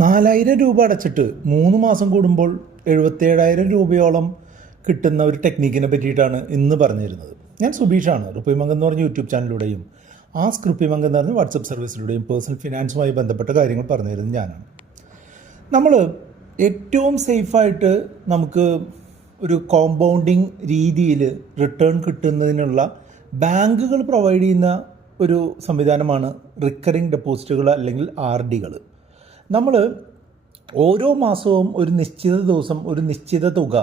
4000 രൂപ അടച്ചിട്ട് 3 മാസം കൂടുമ്പോൾ 77,000 രൂപയോളം കിട്ടുന്ന ഒരു ടെക്നീക്കിനെ പറ്റിയിട്ടാണ് ഇന്ന് പറഞ്ഞു തരുന്നത്. ഞാൻ സുബീഷാണ്. റുപ്പിമംഗ് എന്ന് പറഞ്ഞ യൂട്യൂബ് ചാനലിലൂടെയും ആസ്ക് റുപ്പിമംഗ് എന്ന് പറഞ്ഞ വാട്സപ്പ് സർവീസിലൂടെയും പേഴ്സണൽ ഫിനാൻസുമായി ബന്ധപ്പെട്ട കാര്യങ്ങൾ പറഞ്ഞു തരുന്നത് ഞാനാണ്. നമ്മൾ ഏറ്റവും സേഫായിട്ട് നമുക്ക് ഒരു കോമ്പൗണ്ടിങ് രീതിയിൽ റിട്ടേൺ കിട്ടുന്നതിനുള്ള ബാങ്കുകൾ പ്രൊവൈഡ് ചെയ്യുന്ന ഒരു സംവിധാനമാണ് റിക്കറിംഗ് ഡെപ്പോസിറ്റുകൾ അല്ലെങ്കിൽ RDകൾ. നമ്മൾ ഓരോ മാസവും ഒരു നിശ്ചിത ദിവസം ഒരു നിശ്ചിത തുക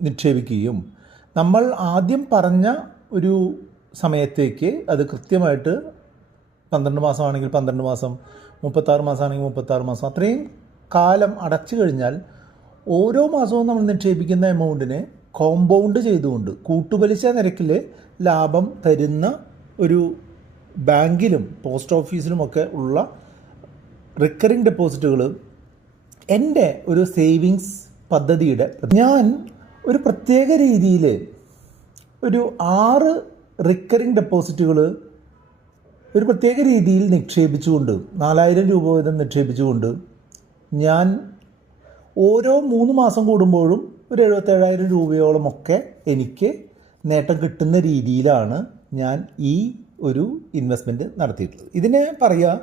നിക്ഷേപിക്കുകയും നമ്മൾ ആദ്യം പറഞ്ഞ ഒരു സമയത്തേക്ക് അത് കൃത്യമായിട്ട് 12 മാസമാണെങ്കിൽ 12 മാസം, 36 മാസമാണെങ്കിൽ 36 മാസം, അത്രയും കാലം അടച്ചു കഴിഞ്ഞാൽ ഓരോ മാസവും നമ്മൾ നിക്ഷേപിക്കുന്ന എമൗണ്ടിനെ കോമ്പൗണ്ട് ചെയ്തുകൊണ്ട് കൂട്ടുപലിശ നിരക്കിൽ ലാഭം തരുന്ന ഒരു ബാങ്കിലും പോസ്റ്റ് ഓഫീസിലുമൊക്കെ ഉള്ള റിക്കറിംഗ് ഡെപ്പോസിറ്റുകൾ എൻ്റെ ഒരു സേവിങ്സ് പദ്ധതിയുടെ ഞാൻ ഒരു പ്രത്യേക രീതിയിൽ ഒരു 6 റിക്കറിംഗ് ഡെപ്പോസിറ്റുകൾ ഒരു പ്രത്യേക രീതിയിൽ നിക്ഷേപിച്ചുകൊണ്ട് 4000 രൂപ വീതം നിക്ഷേപിച്ചുകൊണ്ട് ഞാൻ ഓരോ 3 മാസം കൂടുമ്പോഴും ഒരു 77,000 രൂപയോളമൊക്കെ എനിക്ക് നേട്ടം കിട്ടുന്ന രീതിയിലാണ് ഞാൻ ഈ ഒരു ഇൻവെസ്റ്റ്മെൻറ്റ് നടത്തിയിട്ടുള്ളത്. ഇതിനെ പറയുക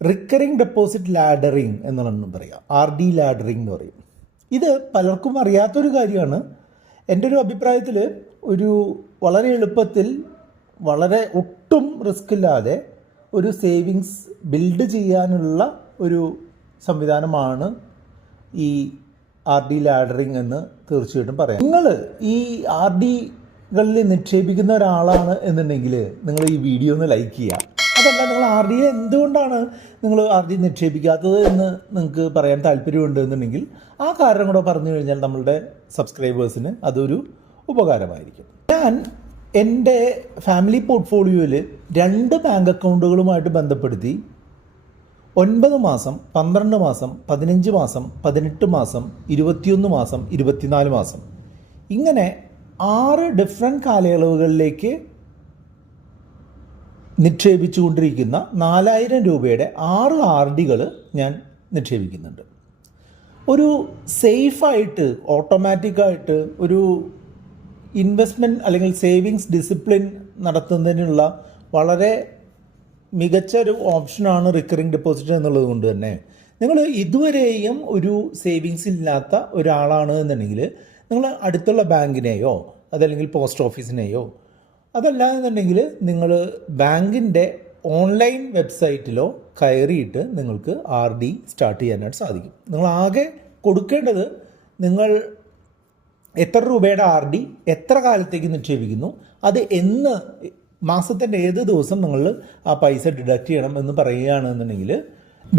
റിക്കറിംഗ് ഡെപ്പോസിറ്റ് ലാഡറിങ് എന്നാണ് പറയുക, RD ലാഡറിങ് എന്ന് പറയും. ഇത് പലർക്കും അറിയാത്തൊരു കാര്യമാണ്. എൻ്റെ ഒരു അഭിപ്രായത്തിൽ ഒരു വളരെ എളുപ്പത്തിൽ വളരെ ഒട്ടും റിസ്ക് ഇല്ലാതെ ഒരു സേവിങ്സ് ബിൽഡ് ചെയ്യാനുള്ള ഒരു സംവിധാനമാണ് ഈ RD ലാഡറിങ് എന്ന് തീർച്ചയായിട്ടും പറയാം. നിങ്ങൾ ഈ RDകളിൽ നിക്ഷേപിക്കുന്ന ഒരാളാണ് എന്നുണ്ടെങ്കിൽ നിങ്ങൾ ഈ വീഡിയോ ഒന്ന് ലൈക്ക് ചെയ്യുക. അതല്ല, നിങ്ങൾ RD എന്തുകൊണ്ടാണ് നിങ്ങൾ RD നിക്ഷേപിക്കാത്തത് എന്ന് നിങ്ങൾക്ക് പറയാൻ താല്പര്യമുണ്ട് എന്നുണ്ടെങ്കിൽ ആ കാരണം കൂടെ പറഞ്ഞു കഴിഞ്ഞാൽ നമ്മളുടെ സബ്സ്ക്രൈബേഴ്സിന് അതൊരു ഉപകാരമായിരിക്കും. ഞാൻ എൻ്റെ ഫാമിലി പോർട്ട്ഫോളിയോയിൽ 2 ബാങ്ക് അക്കൗണ്ടുകളുമായിട്ട് ബന്ധപ്പെടുത്തി 9 മാസം, 12 മാസം, 15 മാസം, 18 മാസം, 21 മാസം, 24 മാസം ഇങ്ങനെ 6 ഡിഫറെൻറ്റ് കാലയളവുകളിലേക്ക് നിക്ഷേപിച്ചുകൊണ്ടിരിക്കുന്ന 4000 രൂപയുടെ 6 RDകൾ ഞാൻ നിക്ഷേപിക്കുന്നുണ്ട്. ഒരു സേഫായിട്ട് ഓട്ടോമാറ്റിക്കായിട്ട് ഒരു ഇൻവെസ്റ്റ്മെൻറ്റ് അല്ലെങ്കിൽ സേവിങ്സ് ഡിസിപ്ലിൻ നടത്തുന്നതിനുള്ള വളരെ മികച്ച ഒരു ഓപ്ഷനാണ് റിക്കറിംഗ് ഡെപ്പോസിറ്റ് എന്നുള്ളത് കൊണ്ട് തന്നെ നിങ്ങൾ ഇതുവരെയും ഒരു സേവിങ്സ് ഇല്ലാത്ത ഒരാളാണ് എന്നുണ്ടെങ്കിൽ നിങ്ങൾ അടുത്തുള്ള ബാങ്കിനെയോ അതല്ലെങ്കിൽ പോസ്റ്റ് ഓഫീസിനെയോ അതല്ല എന്നുണ്ടെങ്കിൽ നിങ്ങൾ ബാങ്കിൻ്റെ ഓൺലൈൻ വെബ്സൈറ്റിലോ കയറിയിട്ട് നിങ്ങൾക്ക് RD സ്റ്റാർട്ട് ചെയ്യാനായിട്ട് സാധിക്കും. നിങ്ങൾ ആകെ കൊടുക്കേണ്ടത് നിങ്ങൾ എത്ര രൂപയുടെ RD എത്ര കാലത്തേക്ക് നിക്ഷേപിക്കുന്നു, അത് എന്ന് മാസത്തിൻ്റെ ഏത് ദിവസം നിങ്ങൾ ആ പൈസ ഡിഡക്റ്റ് ചെയ്യണം എന്ന് പറയുകയാണെന്നുണ്ടെങ്കിൽ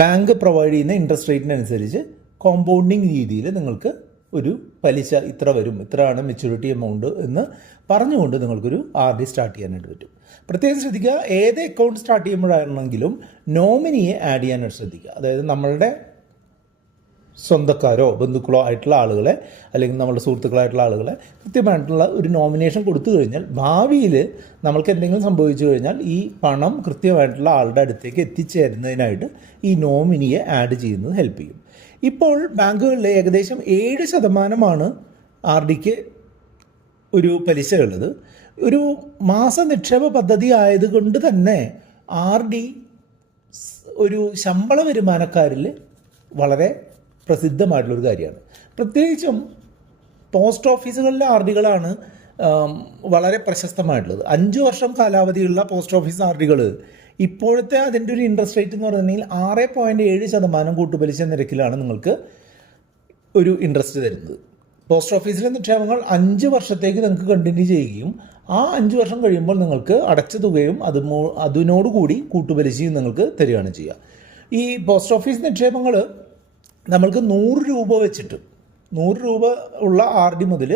ബാങ്ക് പ്രൊവൈഡ് ചെയ്യുന്ന ഇൻട്രസ്റ്റ് റേറ്റിനനുസരിച്ച് കോമ്പൗണ്ടിങ് രീതിയിൽ നിങ്ങൾക്ക് ഒരു പലിശ ഇത്ര വരും, ഇത്രയാണ് മെച്യൂരിറ്റി എമൗണ്ട് എന്ന് പറഞ്ഞുകൊണ്ട് നിങ്ങൾക്കൊരു RD സ്റ്റാർട്ട് ചെയ്യാനായിട്ട് പറ്റും. പ്രത്യേകം ശ്രദ്ധിക്കുക, ഏത് അക്കൗണ്ട് സ്റ്റാർട്ട് ചെയ്യുമ്പോഴാണെങ്കിലും നോമിനിയെ ആഡ് ചെയ്യാനായിട്ട് ശ്രദ്ധിക്കുക. അതായത് നമ്മളുടെ സ്വന്തക്കാരോ ബന്ധുക്കളോ ആയിട്ടുള്ള ആളുകളെ അല്ലെങ്കിൽ നമ്മുടെ സുഹൃത്തുക്കളായിട്ടുള്ള ആളുകളെ കൃത്യമായിട്ടുള്ള ഒരു നോമിനേഷൻ കൊടുത്തു കഴിഞ്ഞാൽ ഭാവിയിൽ നമ്മൾക്ക് എന്തെങ്കിലും സംഭവിച്ചു കഴിഞ്ഞാൽ ഈ പണം കൃത്യമായിട്ടുള്ള ആളുടെ അടുത്തേക്ക് എത്തിച്ചേരുന്നതിനായിട്ട് ഈ നോമിനിയെ ആഡ് ചെയ്യുന്നത് ഹെൽപ്പ് ചെയ്യും. ഇപ്പോൾ ബാങ്കുകളിൽ ഏകദേശം 7% RDക്ക് ഒരു പലിശ ഉള്ളത്. ഒരു മാസ നിക്ഷേപ പദ്ധതി ആയതുകൊണ്ട് തന്നെ RD ഒരു ശമ്പള വരുമാനക്കാരിൽ വളരെ പ്രസിദ്ധമായിട്ടുള്ളൊരു കാര്യമാണ്. പ്രത്യേകിച്ചും പോസ്റ്റ് ഓഫീസുകളിലെ RDകളാണ് വളരെ പ്രശസ്തമായിട്ടുള്ളത്. 5 വർഷം കാലാവധിയുള്ള പോസ്റ്റ് ഓഫീസ് RDകൾ ഇപ്പോഴത്തെ അതിൻ്റെ ഒരു ഇൻട്രസ്റ്റ് റേറ്റ് എന്ന് പറഞ്ഞിട്ടുണ്ടെങ്കിൽ 6.7% കൂട്ടുപലിശ നിരക്കിലാണ് നിങ്ങൾക്ക് ഒരു ഇൻട്രസ്റ്റ് തരുന്നത്. പോസ്റ്റ് ഓഫീസിലെ നിക്ഷേപങ്ങൾ 5 വർഷത്തേക്ക് നിങ്ങൾക്ക് കണ്ടിന്യൂ ചെയ്യുകയും ആ 5 വർഷം കഴിയുമ്പോൾ നിങ്ങൾക്ക് അടച്ച തുകയും അതിനോടുകൂടി കൂട്ടുപലിശയും നിങ്ങൾക്ക് തരികയാണ് ചെയ്യുക. ഈ പോസ്റ്റ് ഓഫീസ് നിക്ഷേപങ്ങൾ നമ്മൾക്ക് 100 രൂപ വെച്ചിട്ട് 100 രൂപ ഉള്ള RD മുതൽ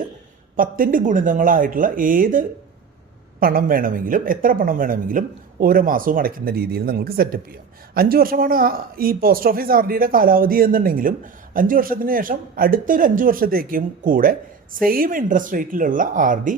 10ൻ്റെ ഗുണിതങ്ങളായിട്ടുള്ള ഏത് പണം വേണമെങ്കിലും എത്ര പണം വേണമെങ്കിലും ഓരോ മാസവും അടയ്ക്കുന്ന രീതിയിൽ നിങ്ങൾക്ക് സെറ്റപ്പ് ചെയ്യാം. 5 വർഷമാണ് ഈ പോസ്റ്റ് ഓഫീസ് RDയുടെ കാലാവധി എന്നുണ്ടെങ്കിലും 5 വർഷത്തിന് ശേഷം അടുത്തൊരു 5 വർഷത്തേക്കും കൂടെ സെയിം ഇൻട്രസ്റ്റ് റേറ്റിലുള്ള RD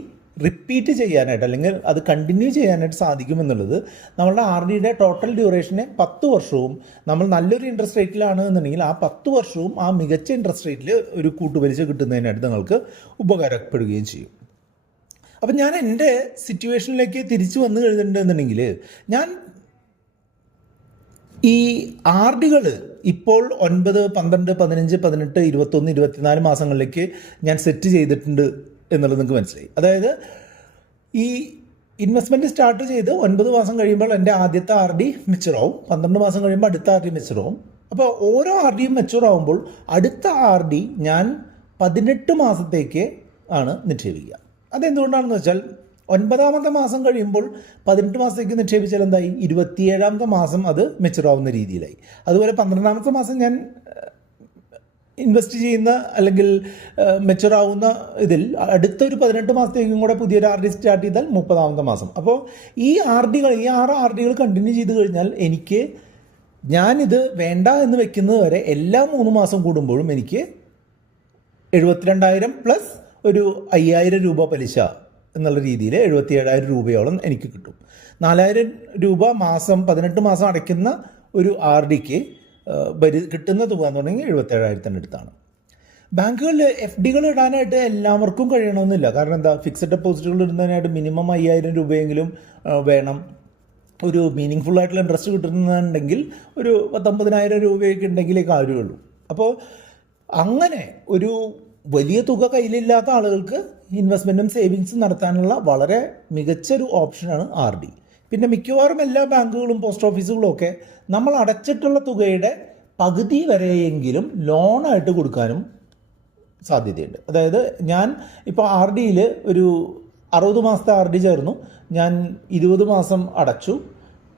റിപ്പീറ്റ് ചെയ്യാനായിട്ട് അല്ലെങ്കിൽ അത് കണ്ടിന്യൂ ചെയ്യാനായിട്ട് സാധിക്കുമെന്നുള്ളത് നമ്മളുടെ ആർ ഡിയുടെ ടോട്ടൽ ഡ്യൂറേഷനെ 10 വർഷവും നമ്മൾ നല്ലൊരു ഇൻട്രസ്റ്റ് റേറ്റിലാണ് എന്നുണ്ടെങ്കിൽ ആ 10 വർഷവും ആ മികച്ച ഇൻട്രസ്റ്റ് റേറ്റിൽ ഒരു കൂട്ടുപലിശ കിട്ടുന്നതിനായിട്ട് നിങ്ങൾക്ക് ഉപകാരപ്പെടുകയും ചെയ്യും. അപ്പം ഞാൻ എൻ്റെ സിറ്റുവേഷനിലേക്ക് തിരിച്ചു വന്നു കഴിഞ്ഞിട്ടുണ്ടെന്നുണ്ടെങ്കിൽ ഞാൻ ഈ ആർ ഡികൾ ഇപ്പോൾ 9, 12, 15, 18, 21, 24 മാസങ്ങളിലേക്ക് ഞാൻ സെറ്റ് ചെയ്തിട്ടുണ്ട് എന്നുള്ളത് നിങ്ങൾക്ക് മനസ്സിലായി. അതായത് ഈ ഇൻവെസ്റ്റ്മെൻറ്റ് സ്റ്റാർട്ട് ചെയ്ത് 9 മാസം കഴിയുമ്പോൾ എൻ്റെ ആദ്യത്തെ ആർ ഡി മെച്ചുറാവും, 12 മാസം കഴിയുമ്പോൾ അടുത്ത ആർ ഡി മെച്ചുറാവും. അപ്പോൾ ഓരോ ആർ ഡിയും മെച്ചുറാവുമ്പോൾ അടുത്ത ആർ ഡി ഞാൻ 18 മാസത്തേക്ക് ആണ് നിക്ഷേപിക്കുക. അതെന്തുകൊണ്ടാണെന്ന് വെച്ചാൽ 9ാമത്തെ മാസം കഴിയുമ്പോൾ 18 മാസത്തേക്ക് നിക്ഷേപിച്ചാൽ എന്തായി, 27ാമത്തെ മാസം അത് മെച്ചുറാവുന്ന രീതിയിലായി. അതുപോലെ 12ാമത്തെ മാസം ഞാൻ ഇൻവെസ്റ്റ് ചെയ്യുന്ന അല്ലെങ്കിൽ മെച്ചുറാവുന്ന ഇതിൽ അടുത്തൊരു 18 മാസത്തേക്കും കൂടെ പുതിയൊരു ആർ ഡി സ്റ്റാർട്ട് ചെയ്താൽ 30ാമത്തെ മാസം. അപ്പോൾ ഈ 6 ആർ ഡികൾ കണ്ടിന്യൂ ചെയ്ത് കഴിഞ്ഞാൽ എനിക്ക് ഞാനിത് വേണ്ട എന്ന് വെക്കുന്നത് വരെ എല്ലാ 3 മാസം കൂടുമ്പോഴും എനിക്ക് 72,000 പ്ലസ് ഒരു 5,000 രൂപ പലിശ എന്നുള്ള രീതിയിൽ 77,000 രൂപയോളം എനിക്ക് കിട്ടും. 4,000 രൂപ മാസം 18 മാസം അടയ്ക്കുന്ന ഒരു ആർ ഡിക്ക് കിട്ടുന്ന തുക എന്ന് പറഞ്ഞെങ്കിൽ 77,000 അടുത്താണ്. ബാങ്കുകളിൽ എഫ് ഡികൾ ഇടാനായിട്ട് എല്ലാവർക്കും കഴിയണമെന്നില്ല. കാരണം എന്താ, ഫിക്സഡ് ഡെപ്പോസിറ്റുകൾ ഇടുന്നതിനായിട്ട് മിനിമം 5,000 രൂപയെങ്കിലും വേണം. ഒരു മീനിങ് ഫുള്ളായിട്ടുള്ള ഇൻട്രസ്റ്റ് കിട്ടുന്നുണ്ടെങ്കിൽ ഒരു 19,000 രൂപയൊക്കെ ഉണ്ടെങ്കിലേ കാര്യമുള്ളൂ. അപ്പോൾ അങ്ങനെ ഒരു വലിയ തുക കയ്യിലില്ലാത്ത ആളുകൾക്ക് ഇൻവെസ്റ്റ്മെൻറ്റും സേവിങ്സും നടത്താനുള്ള വളരെ മികച്ചൊരു ഓപ്ഷനാണ് ആർ ഡി. പിന്നെ മിക്കവാറും എല്ലാ ബാങ്കുകളും പോസ്റ്റ് ഓഫീസുകളും ഒക്കെ നമ്മൾ അടച്ചിട്ടുള്ള തുകയുടെ പകുതി വരെയെങ്കിലും ലോണായിട്ട് കൊടുക്കാനും സാധ്യതയുണ്ട്. അതായത് ഞാൻ ഇപ്പോൾ ആർ ഡിയിൽ ഒരു 60 മാസത്തെ ആർ ഡി ചേർന്നു, ഞാൻ 20 മാസം അടച്ചു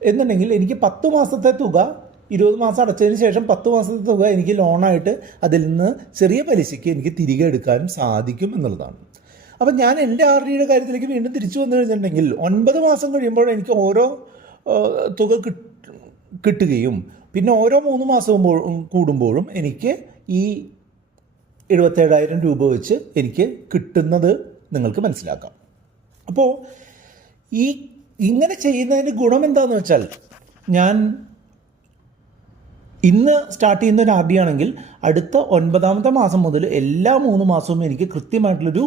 എന്നുണ്ടെങ്കിൽ എനിക്ക് 10 മാസത്തെ തുക 20 മാസം അടച്ചതിന് ശേഷം 10 മാസത്തെ തുക എനിക്ക് ലോണായിട്ട് അതിൽ നിന്ന് ചെറിയ പലിശയ്ക്ക് എനിക്ക് തിരികെ എടുക്കാനും സാധിക്കും എന്നുള്ളതാണ്. അപ്പം ഞാൻ എൻ്റെ ആർ ഡിയുടെ കാര്യത്തിലേക്ക് വീണ്ടും തിരിച്ചു വന്നു കഴിഞ്ഞിട്ടുണ്ടെങ്കിൽ 9 മാസം കഴിയുമ്പോൾ എനിക്ക് ഓരോ തുക കിട്ടുകയും പിന്നെ ഓരോ 3 മാസം കൂടുമ്പോഴും എനിക്ക് ഈ 77,000 രൂപ വെച്ച് എനിക്ക് കിട്ടുന്നത് നിങ്ങൾക്ക് മനസ്സിലാക്കാം. അപ്പോൾ ഇങ്ങനെ ചെയ്യുന്നതിന് ഗുണം എന്താണെന്ന് വെച്ചാൽ, ഞാൻ ഇന്ന് സ്റ്റാർട്ട് ചെയ്യുന്ന ഒരു ആർ ഡി ആണെങ്കിൽ അടുത്ത 9ാമത്തെ മാസം മുതൽ എല്ലാ 3 മാസവും എനിക്ക് കൃത്യമായിട്ടുള്ളൊരു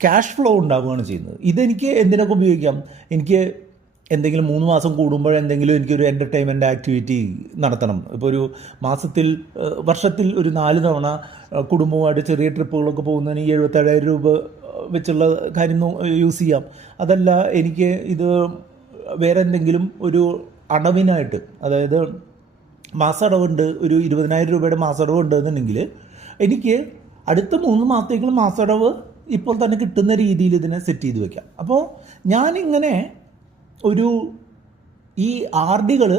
ക്യാഷ് ഫ്ലോ ഉണ്ടാവുകയാണ് ചെയ്യുന്നത്. ഇതെനിക്ക് എന്തിനൊക്കെ ഉപയോഗിക്കാം. എനിക്ക് എന്തെങ്കിലും 3 മാസം കൂടുമ്പോൾ എന്തെങ്കിലും എനിക്കൊരു എൻ്റർടൈൻമെൻറ്റ് ആക്ടിവിറ്റി നടത്തണം. ഇപ്പോൾ ഒരു വർഷത്തിൽ ഒരു 4 തവണ കുടുംബവുമായിട്ട് ചെറിയ ട്രിപ്പുകളൊക്കെ പോകുന്നതിന് 77,000 രൂപ വെച്ചുള്ള കാര്യം യൂസ് ചെയ്യാം. അതല്ല, എനിക്ക് ഇത് വേറെ എന്തെങ്കിലും ഒരു അടവിനായിട്ട്, അതായത് മാസടവുണ്ട്, ഒരു 20,000 രൂപയുടെ മാസടവ് ഉണ്ടെന്നുണ്ടെങ്കിൽ എനിക്ക് അടുത്ത 3 മാസത്തേക്കുള്ള മാസടവ് ഇപ്പോൾ തന്നെ കിട്ടുന്ന രീതിയിൽ ഇതിനെ സെറ്റ് ചെയ്ത് വയ്ക്കാം. അപ്പോൾ ഞാനിങ്ങനെ ഈ ആർ ഡികൾ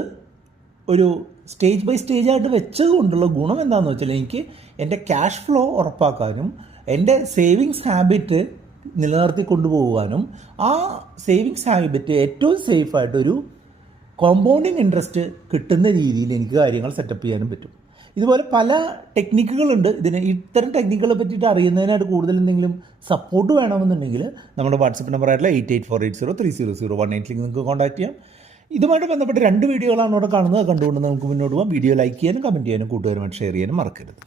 ഒരു സ്റ്റേജ് ബൈ സ്റ്റേജ് ആയിട്ട് വെച്ചത് കൊണ്ടുള്ള ഗുണം എന്താണെന്ന് വെച്ചാൽ, എനിക്ക് എൻ്റെ ക്യാഷ് ഫ്ലോ ഉറപ്പാക്കാനും എൻ്റെ സേവിങ്സ് ഹാബിറ്റ് നിലനിർത്തി കൊണ്ടുപോകാനും ആ സേവിങ്സ് ഹാബിറ്റ് ഏറ്റവും സേഫായിട്ടൊരു കോമ്പൗണ്ടിങ് ഇൻട്രസ്റ്റ് കിട്ടുന്ന രീതിയിൽ എനിക്ക് കാര്യങ്ങൾ സെറ്റപ്പ് ചെയ്യാനും പറ്റും. ഇതുപോലെ പല ടെക്നിക്കുകളുണ്ട്. ഇത്തരം ടെക്നിക്കുകളെ പറ്റിയിട്ട് അറിയുന്നതിനായിട്ട് കൂടുതൽ എന്തെങ്കിലും സപ്പോർട്ട് വേണമെന്നുണ്ടെങ്കിൽ നമ്മുടെ വാട്സപ്പ് നമ്പറായിട്ടുള്ള 8848030018 നിങ്ങൾക്ക് കോൺടാക്ട് ചെയ്യാം. ഇതുമായിട്ട് ബന്ധപ്പെട്ട് 2 വീഡിയോകളാണ് ഇവിടെ കാണുന്നത്. കണ്ടുകൊണ്ട് നമുക്ക് മുന്നോട്ട് പോകാം. വീഡിയോ ലൈക്ക് ചെയ്യാനും കമൻറ്റ് ചെയ്യാനും കൂട്ടുകാരുമായിട്ട് ഷെയർ ചെയ്യാനും മറക്കരുത്.